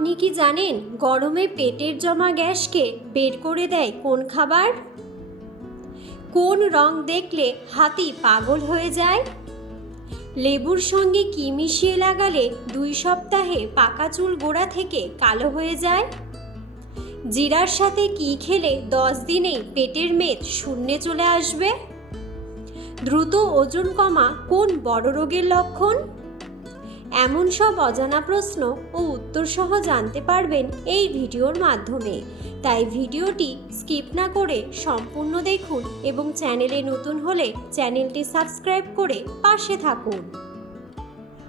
আপনি কি জানেন গরমে পেটের জমা গ্যাসকে বের করে দেয় কোন খাবার? কোন রং দেখলে হাতি পাগল হয়ে যায়? লেবুর সঙ্গে কি মিশিয়ে লাগালে দুই সপ্তাহে পাকা চুল গোড়া থেকে কালো হয়ে যায়? জিরার সাথে কি খেলে দশ দিনেই পেটের মেদ শূন্যে চলে আসবে? দ্রুত ওজন কমা কোন বড় রোগের লক্ষণ? এমন সব অজানা প্রশ্ন ও উত্তর সহ জানতে পারবেন এই ভিডিওর মাধ্যমে। তাই ভিডিওটি স্কিপ না করে সম্পূর্ণ দেখুন এবং চ্যানেলে নতুন হলে চ্যানেলটি সাবস্ক্রাইব করে পাশে থাকুন।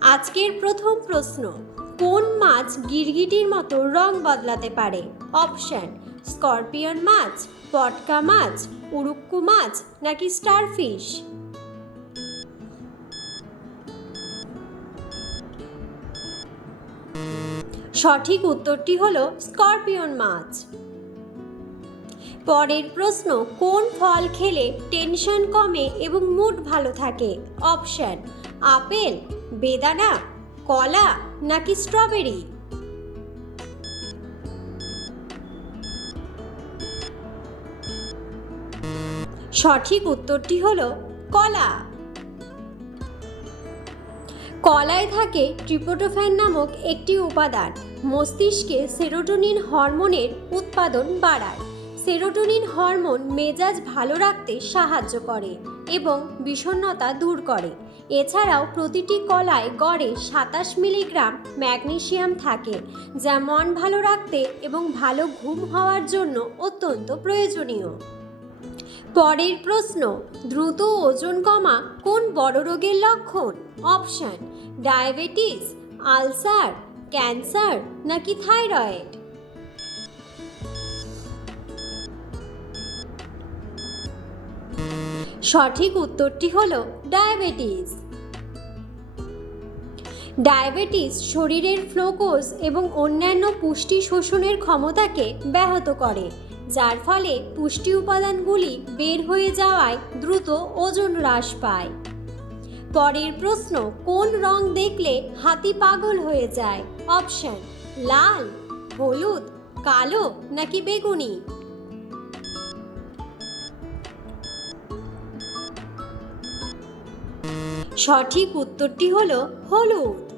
আজকের প্রথম প্রশ্ন, কোন মাছ গিরগিটির মতো রং বদলাতে পারে? অপশন, স্করপিয়ন মাছ, পটকা মাছ উড়ুক্কু মাছ নাকি স্টারফিশ? সঠিক উত্তরটি হলো স্করপিয়ন মাছ। পরের প্রশ্ন, কোন ফল খেলে টেনশন কমে এবং মুড ভালো থাকে? অপশন, আপেল, বেদানা, কলা নাকি স্ট্রবেরি? সঠিক উত্তরটি হলো কলা। কলায় থাকে ট্রিপোটোফ্যান নামক একটি উপাদান। মস্তিষ্কে সেরোটোনিন হরমোনের উৎপাদন বাড়ায়। সেরোটোনিন হরমোন মেজাজ ভালো রাখতে সাহায্য করে এবং বিষণ্ণতা দূর করে। এছাড়াও প্রতিটি কলায় গড়ে সাতাশ মিলিগ্রাম ম্যাগনেসিয়াম থাকে, যা মন ভালো রাখতে এবং ভালো ঘুম হওয়ার জন্য অত্যন্ত প্রয়োজনীয়। পরের প্রশ্ন, দ্রুত ওজন কমা কোন বড় রোগের লক্ষণ? অপশন ডায়াবেটিস, আলসার, ক্যান্সার নাকি থাইরয়েড? সঠিক উত্তরটি হল ডায়াবেটিস। ডায়াবেটিস শরীরের ফ্লোকোজ এবং অন্যান্য পুষ্টি শোষণের ক্ষমতাকে ব্যাহত করে, যার ফলে পুষ্টি উপাদানগুলি বের হয়ে যাওয়ায় দ্রুত ওজন হ্রাস পায়। পরের প্রশ্ন, কোন রং দেখলে হাতি পাগল হয়ে যায়? অপশন, লাল, হলুদ, কালো নাকি বেগুনি? সঠিক উত্তরটি হলো হলুদ।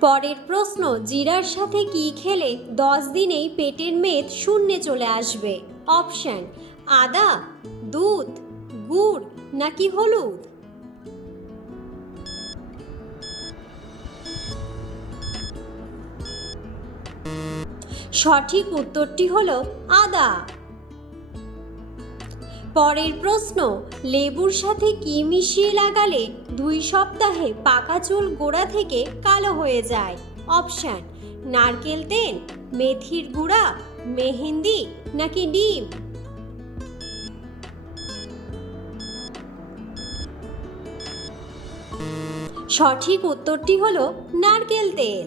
পরের প্রশ্ন, জিরার সাথে কি খেলে দশ দিনেই পেটের মেদ শূন্যে চলে আসবে? অপশন, আদা, দুধ, গুড় নাকি হলুদ? সঠিক উত্তরটি হল আদা। পরের প্রশ্ন, লেবুর সাথে কি মিশিয়ে লাগালে দুই সপ্তাহে পাকা চুল গোড়া থেকে কালো হয়ে যায়? অপশান, নারকেল তেল, মেথির গুঁড়া, মেহেন্দি নাকি ডিম সঠিক উত্তরটি হল নারকেল তেল।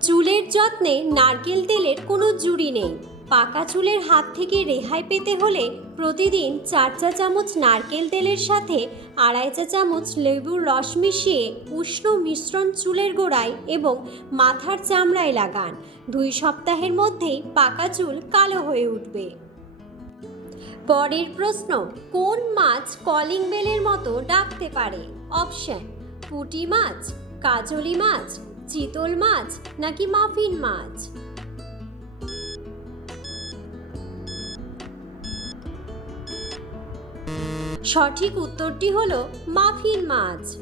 চুলের যত্নে নারকেল তেলের কোনো জুড়ি নেই। পাকা চুলের হাত থেকে রেহাই পেতে হলে প্রতিদিন চার চা চামচ নারকেল তেলের সাথে আড়াই চা চামচ লেবুর রস মিশিয়ে উষ্ণ মিশ্রণ চুলের গোড়ায় এবং মাথার চামড়ায় লাগান। দুই সপ্তাহের মধ্যেই পাকা চুল কালো হয়ে উঠবে। পরের প্রশ্ন, কোন মাছ কলিং বেলের মতো ডাকতে পারে? অপশন পুঁটি মাছ, কাজলি মাছ, চিতল মাছ নাকি মাফিন মাছ? সঠিক উত্তরটি হলো মাফিন মাছ।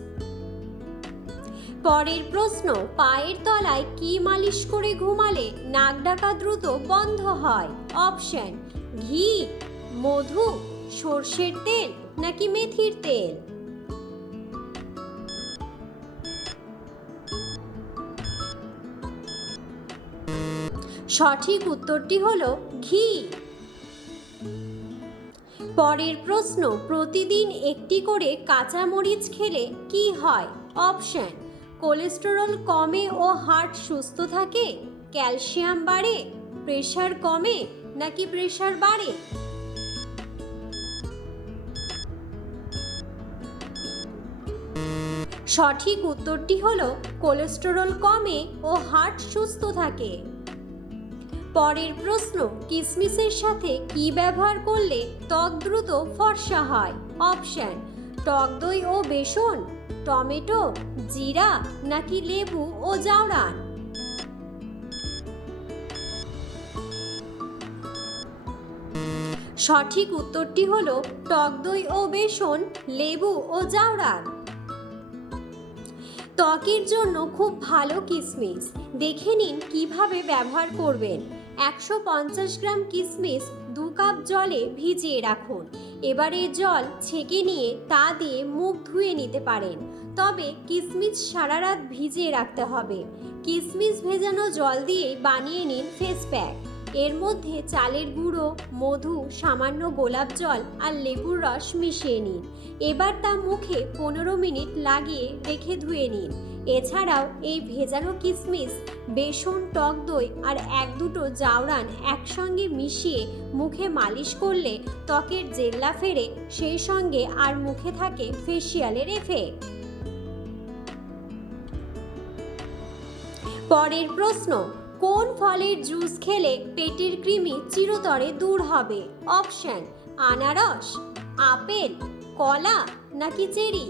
পরের প্রশ্ন, পায়ের তলায় কি মালিশ করে ঘুমালে নাক ডাকা দ্রুত বন্ধ হয়? অপশন ঘি। মধু, সর্ষের তেল নাকি মেথির তেল? সঠিক উত্তরটি হলো ঘি। পরের প্রশ্ন, প্রতিদিন একটি করে কাঁচা মরিচ খেলে কি হয়? অপশন, কোলেস্টেরল কমে ও হার্ট সুস্থ থাকে, ক্যালসিয়াম বাড়ে, প্রেশার কমে নাকি প্রেশার বাড়ে? সঠিক উত্তরটি হল, কোলেস্টেরল কমে ও হার্ট সুস্থ থাকে। পরের প্রশ্ন, কিসমিসের সাথে কি ব্যবহার করলে ত্বক দ্রুত ফর্সা হয়? অপশন, টক দই ও বেসন, টমেটো, জিরা নাকি লেবু ও জাওরান সঠিক উত্তরটি হলো, টক দই ও বেসন, লেবু ও জাওরান ত্বকের জন্য খুব ভালো কিসমিস। দেখে নিন কীভাবে ব্যবহার করবেন। একশো পঞ্চাশ গ্রাম কিসমিস দু কাপ জলে ভিজিয়ে রাখুন। এবারে জল ছেঁকে নিয়ে তা দিয়ে মুখ ধুয়ে নিতে পারেন। তবে কিসমিস সারা রাত ভিজিয়ে রাখতে হবে। কিসমিস ভেজানো জল দিয়েই বানিয়ে নিন ফেস প্যাক। এর মধ্যে চালের গুঁড়ো, মধু, সামান্য গোলাপ জল আর লেবুর রস মিশিয়ে নিন। এবার তা মুখে পনেরো মিনিট লাগিয়ে রেখে ধুয়ে নিন। এছাড়াও এই ভেজানো কিসমিস, বেসন, টক দই আর এক দুটো জাওরান একসঙ্গে মিশিয়ে মুখে মালিশ করলে ত্বকের জেল্লা ফেরে, সেই সঙ্গে আর মুখে থাকে ফেসিয়ালের এফেক্ট। পরের প্রশ্ন কোন ফলের জুস খেলে পেটের কৃমি চিরতরে দূর হবে? অপশন, আনারস, আপেল, কলা নাকি চেরি?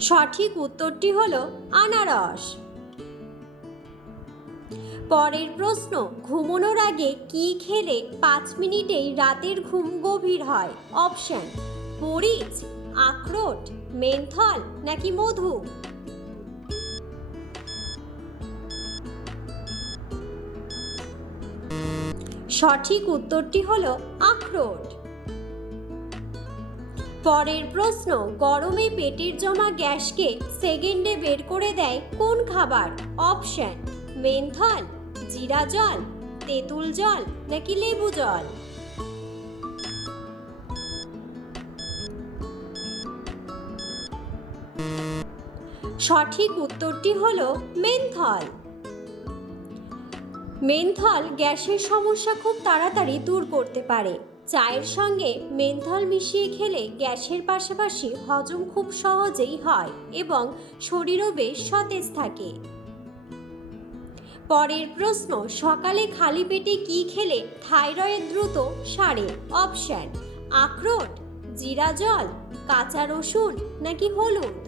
সঠিক উত্তরটি হলো আনারস। পরের প্রশ্ন, ঘুমানোর আগে কি খেলে পাঁচ মিনিটেই রাতের ঘুম গভীর হয়? অপশন, মরিচ আখরোট, মেন্থল নাকি মধু? সঠিক উত্তরটি হল আখরোট। পরের প্রশ্ন, গরমে পেটের জমা গ্যাসকে সেকেন্ডে বের করে দেয় কোন খাবার? অপশন, মেন্থল, জিরা জল, তেঁতুল জল নাকি লেবু জল? সঠিক উত্তরটি হল মেন্থল। মেন্থল গ্যাসের সমস্যা খুব তাড়াতাড়ি দূর করতে পারে। চায়ের সঙ্গে মেন্থল মিশিয়ে খেলে গ্যাসের পাশাপাশি হজম খুব সহজেই হয় এবং শরীরও বেশ সতেজ থাকে। পরের প্রশ্ন, সকালে খালি পেটে কি খেলে থাইরয়েড দ্রুত সারে? অপশন, আখরোট, জিরা জল, কাঁচা রসুন নাকি হলুদ?